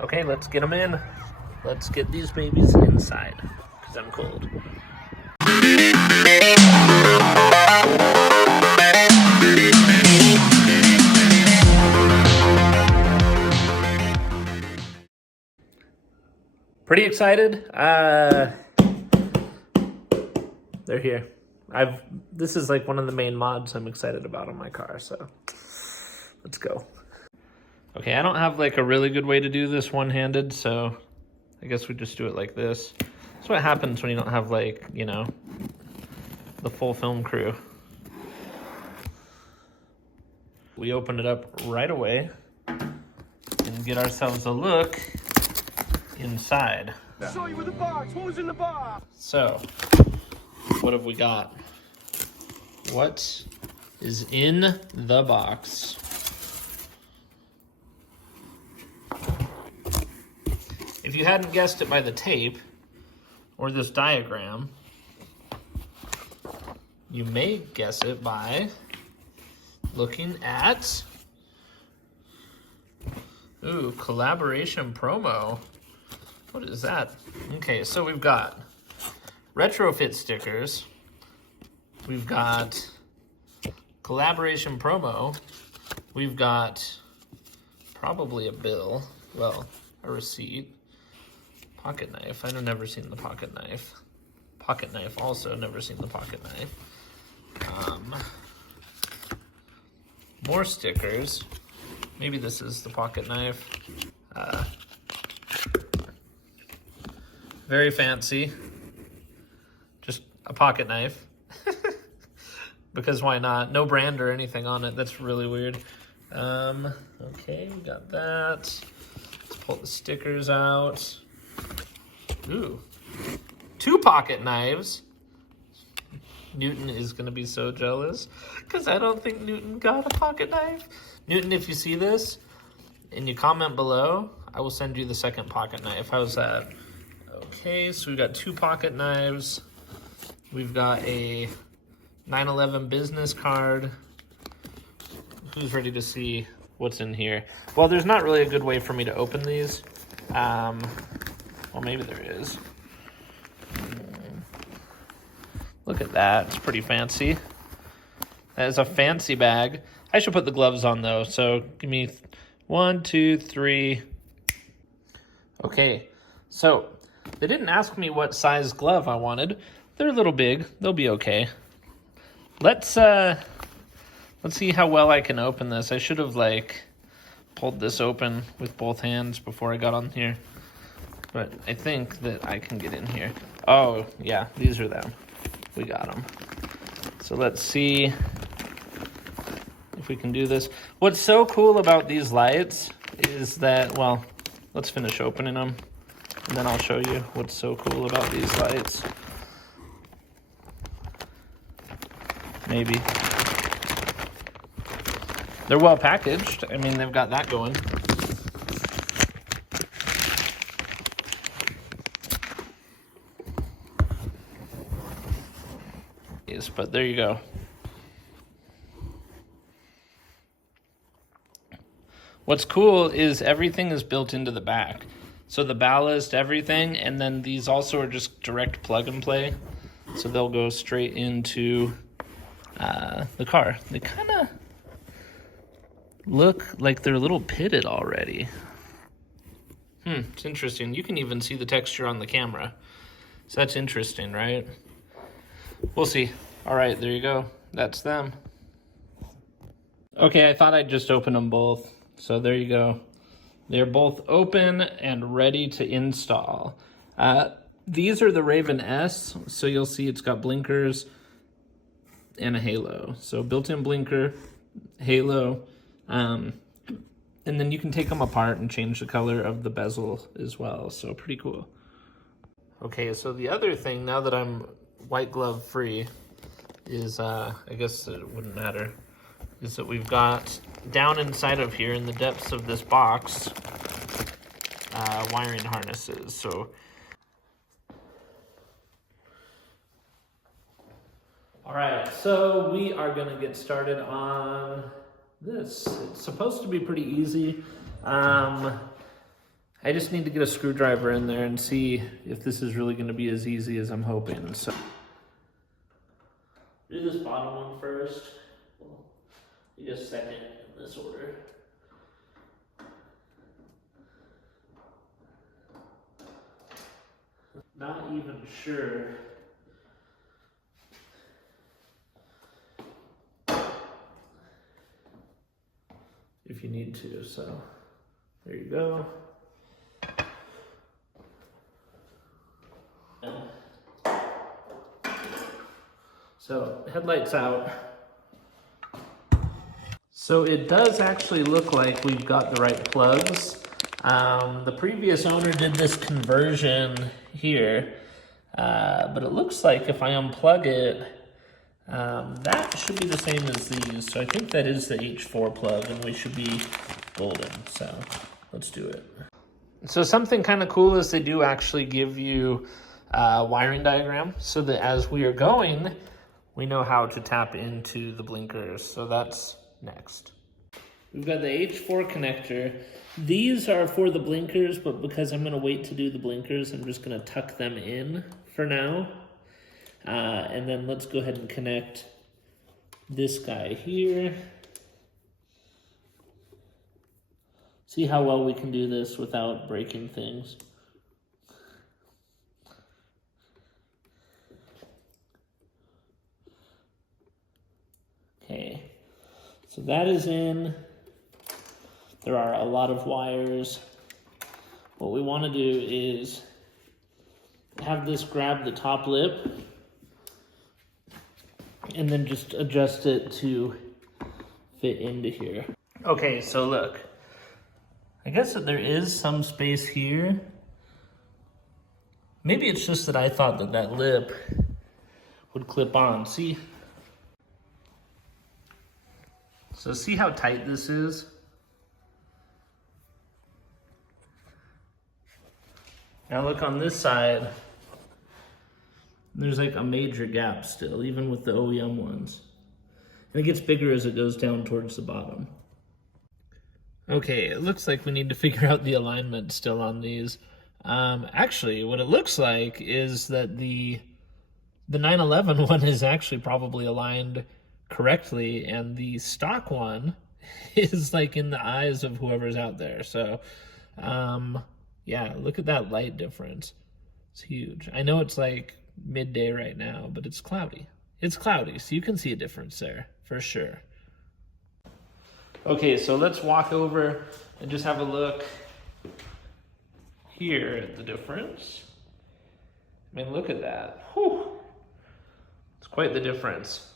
Okay, let's get them in. Let's get these babies inside, because I'm cold. Pretty excited. They're here. This is like one of the main mods I'm excited about on my car, so let's go. Okay, I don't have like a really good way to do this one-handed, so I guess we just do it like this. That's what happens when you don't have like, you know, the full film crew. We open it up right away and get ourselves a look inside. I saw you with the box. What was in the box? So, what have we got? What is in the box? If you hadn't guessed it by the tape or this diagram, you may guess it by looking at, ooh, collaboration promo. What is that? Okay, so we've got retrofit stickers. We've got collaboration promo. We've got probably a bill. Well, a receipt. Pocket knife. I've never seen the pocket knife. Pocket knife also, never seen the pocket knife. More stickers. Maybe this is the pocket knife. Very fancy. Just a pocket knife. Because why not? No brand or anything on it. That's really weird. Okay, we got that. Let's pull the stickers out. Ooh. 2 pocket knives. Newton is going to be so jealous because I don't think Newton got a pocket knife. Newton, if you see this and you comment below, I will send you the second pocket knife. How's that? Okay, so we've got 2 pocket knives. We've got a 9/11 business card. Who's ready to see what's in here? Well, there's not really a good way for me to open these. Well, maybe there is. Look at that. It's pretty fancy. That is a fancy bag. I should put the gloves on, though. So give me 1, 2, 3. Okay. So they didn't ask me what size glove I wanted. They're a little big. They'll be okay. Let's see how well I can open this. I should have, like, pulled this open with both hands before I got on here. But I think that I can get in here. Oh, yeah, these are them. We got them. So let's see if we can do this. What's so cool about these lights is that, well, let's finish opening them, and then I'll show you what's so cool about these lights. Maybe. They're well packaged. I mean, they've got that going. But there you go. What's cool is everything is built into the back. So the ballast, everything, and then these also are just direct plug and play. So they'll go straight into the car. They kind of look like they're a little pitted already. It's interesting. You can even see the texture on the camera. So that's interesting, right? We'll see. All right, there you go. That's them. Okay, I thought I'd just open them both. So there you go. They're both open and ready to install. These are the Raven S, so you'll see it's got blinkers and a halo. So built-in blinker, halo, and then you can take them apart and change the color of the bezel as well. So pretty cool. Okay, so the other thing, now that I'm white glove free, is, I guess it wouldn't matter, is that we've got down inside of here in the depths of this box, wiring harnesses. So, all right, so we are gonna get started on this. It's supposed to be pretty easy. I I just need to get a screwdriver in there and see if this is really going to be as easy as I'm hoping. So, do this bottom one first. Well, you just second in this order. Not even sure if you need to, so there you go. So headlights out. So it does actually look like we've got the right plugs. The previous owner did this conversion here, but it looks like if I unplug it, that should be the same as these. So I think that is the H4 plug and we should be golden. So let's do it. So something kind of cool is they do actually give you a wiring diagram so that as we are going, we know how to tap into the blinkers. So that's next. We've got the H4 connector. These are for the blinkers, but because I'm gonna wait to do the blinkers, I'm just gonna tuck them in for now. And then let's go ahead and connect this guy here. See how well we can do this without breaking things. Okay, so that is in. There are a lot of wires. What we want to do is have this grab the top lip and then just adjust it to fit into here. Okay, so look, I guess that there is some space here. Maybe it's just that I thought that that lip would clip on, see? So see how tight this is? Now look on this side, there's like a major gap still, even with the OEM ones. And it gets bigger as it goes down towards the bottom. Okay, it looks like we need to figure out the alignment still on these. Actually, what it looks like is that the 911 one is actually probably aligned correctly, and the stock one is like in the eyes of whoever's out there. So, yeah, look at that light difference. It's huge. I know it's like midday right now, but it's cloudy. It's cloudy, so you can see a difference there for sure. Okay, so let's walk over and just have a look here at the difference. I mean, look at that. Whew. It's quite the difference.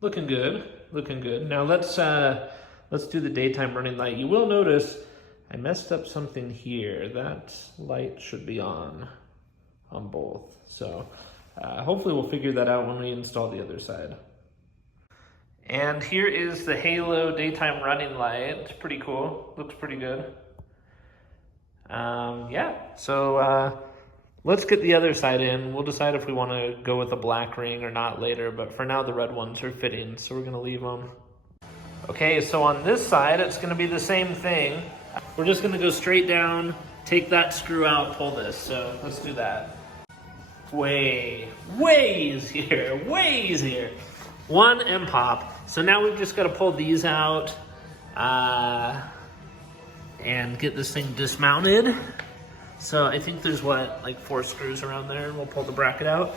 Looking good, looking good. Now let's do the daytime running light. You will notice I messed up something here. That light should be on both. So hopefully we'll figure that out when we install the other side. And here is the Halo daytime running light. It's pretty cool, looks pretty good. Yeah, so let's get the other side in. We'll decide if we want to go with a black ring or not later, but for now the red ones are fitting, so we're gonna leave them. Okay, so on this side, it's gonna be the same thing. We're just gonna go straight down, take that screw out, pull this. So let's do that. Way easier. One and pop. So now we've just gotta pull these out and get this thing dismounted. So I think there's like 4 screws around there, and we'll pull the bracket out.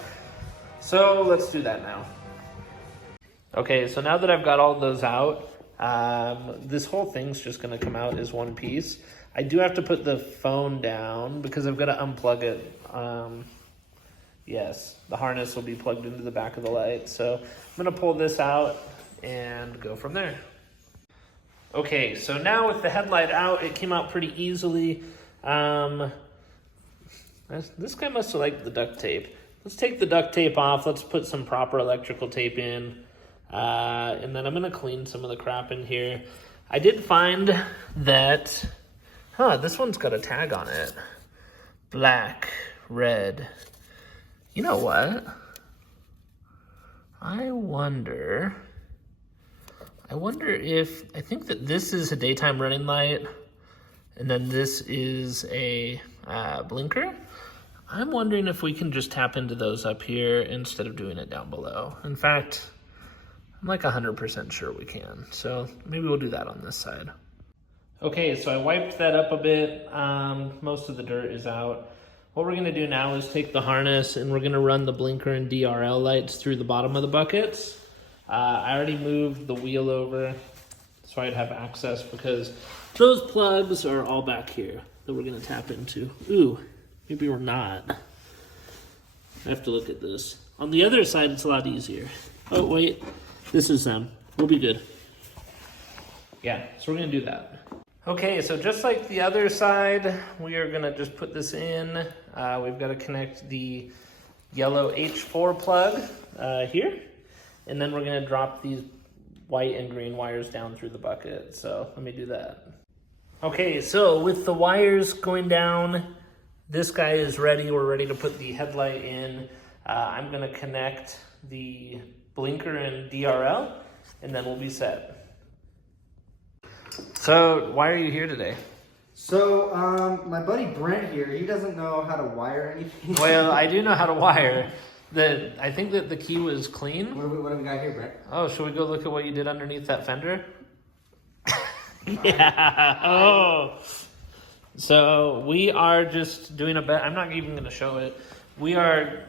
So let's do that now. Okay, so now that I've got all those out, this whole thing's just gonna come out as one piece. I do have to put the phone down because I've got to unplug it. Yes, the harness will be plugged into the back of the light. So I'm gonna pull this out and go from there. Okay, so now with the headlight out, it came out pretty easily. This guy must have liked the duct tape. Let's take the duct tape off. Let's put some proper electrical tape in. And then I'm gonna clean some of the crap in here. I did find that, this one's got a tag on it. Black, red. You know what? I wonder I wonder if, I think that this is a daytime running light, and then this is a blinker. I'm wondering if we can just tap into those up here instead of doing it down below. In fact, I'm like 100% sure we can. So maybe we'll do that on this side. Okay, so I wiped that up a bit. Most of the dirt is out. What we're gonna do now is take the harness and we're gonna run the blinker and DRL lights through the bottom of the buckets. I already moved the wheel over so I'd have access because those plugs are all back here that we're gonna tap into. Ooh, maybe we're not. I have to look at this. On the other side, it's a lot easier. Oh, wait, this is them. We'll be good. Yeah, so we're gonna do that. Okay, so just like the other side, we are gonna just put this in. We've gotta connect the yellow H4 plug here. And then we're gonna drop these white and green wires down through the bucket. So let me do that. Okay, so with the wires going down, this guy is ready. We're ready to put the headlight in. I'm gonna connect the blinker and DRL, and then we'll be set. So why are you here today? So my buddy Brent here, he doesn't know how to wire anything. Well, I do know how to wire. I think that the key was clean. What have we got here, Brent? Oh, should we go look at what you did underneath that fender? Yeah. Oh. So we are just doing I'm not even going to show it. We are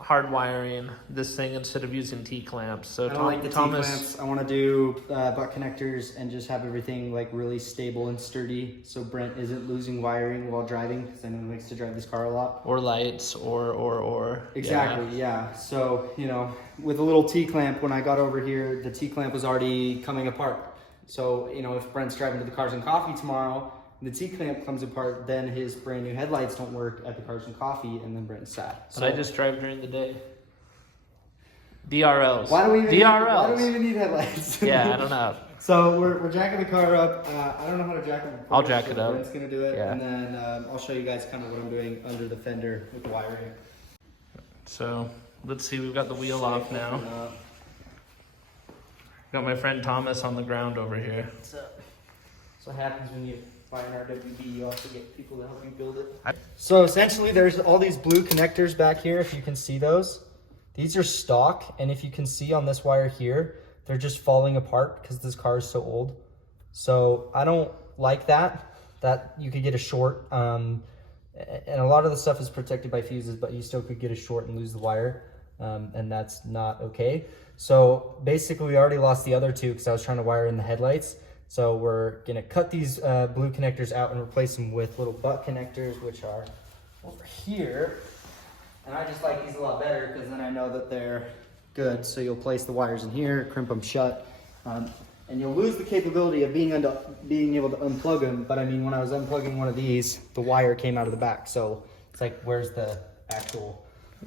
hardwiring this thing instead of using T-clamps. So I don't like the T-clamps. I want to do butt connectors and just have everything like really stable and sturdy so Brent isn't losing wiring while driving, because I know he likes to drive this car a lot. Or lights or. Exactly, yeah. So, you know, with a little T-clamp, when I got over here, the T-clamp was already coming apart. So, you know, if Brent's driving to the Cars and Coffee tomorrow, the T-clamp comes apart, then his brand new headlights don't work at the Cars and Coffee, and then Brent's sad. So I just drive during the day. DRLs. Why do we even DRLs. Need headlights? Yeah, I don't know. So we're jacking the car up. I don't know how to jack it. I'll jack it up. Brent's gonna do it, yeah. And then I'll show you guys kind of what I'm doing under the fender with the wiring. So let's see, we've got the wheel off now. Got my friend Thomas on the ground over here. What's up? That's what happens when you buy an RWB, you also get people to help you build it. So essentially there's all these blue connectors back here, if you can see those. These are stock, and if you can see on this wire here, they're just falling apart because this car is so old. So I don't like that you could get a short. And a lot of the stuff is protected by fuses, but you still could get a short and lose the wire. And that's not okay. So basically we already lost the other two because I was trying to wire in the headlights. So we're gonna cut these blue connectors out and replace them with little butt connectors, which are over here. And I just like these a lot better because then I know that they're good. So you'll place the wires in here, crimp them shut, and you'll lose the capability of being able to unplug them. But I mean, when I was unplugging one of these, the wire came out of the back. So it's like, where's the actual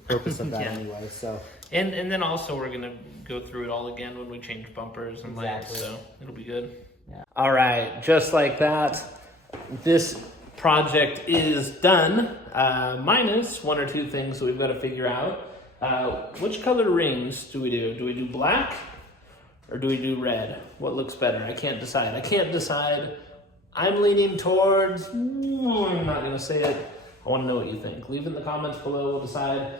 purpose of that yeah. anyway? So and then also we're gonna go through it all again when we change bumpers and lights, so it'll be good. Yeah. All right, just like that, this project is done, minus one or two things that we've got to figure out. Which color rings do we do? Do we do black or do we do red? What looks better? I can't decide. I'm leaning towards, I'm not gonna say it. I want to know what you think. Leave in the comments below, we'll decide.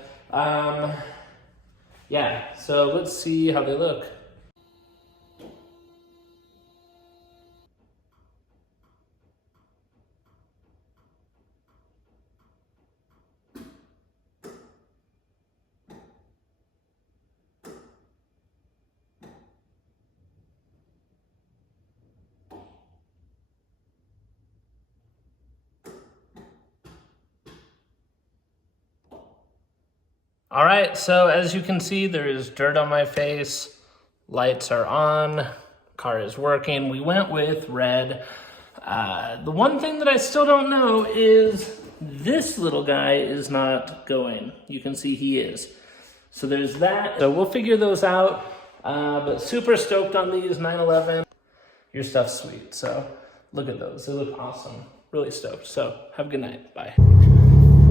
Yeah, so let's see how they look. All right, so as you can see, there is dirt on my face. Lights are on, car is working. We went with red. The one thing that I still don't know is this little guy is not going. You can see he is. So there's that. So we'll figure those out, but super stoked on these 911. Your stuff's sweet, so look at those. They look awesome. Really stoked. So have a good night. Bye.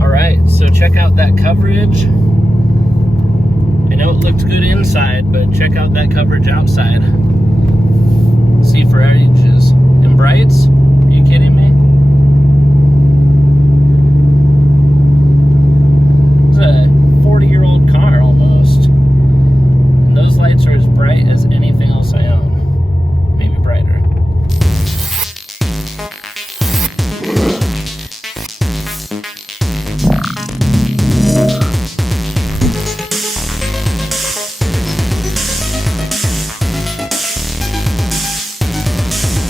All right, so check out that coverage. I know it looked good inside, but check out that coverage outside. for ages. And brights,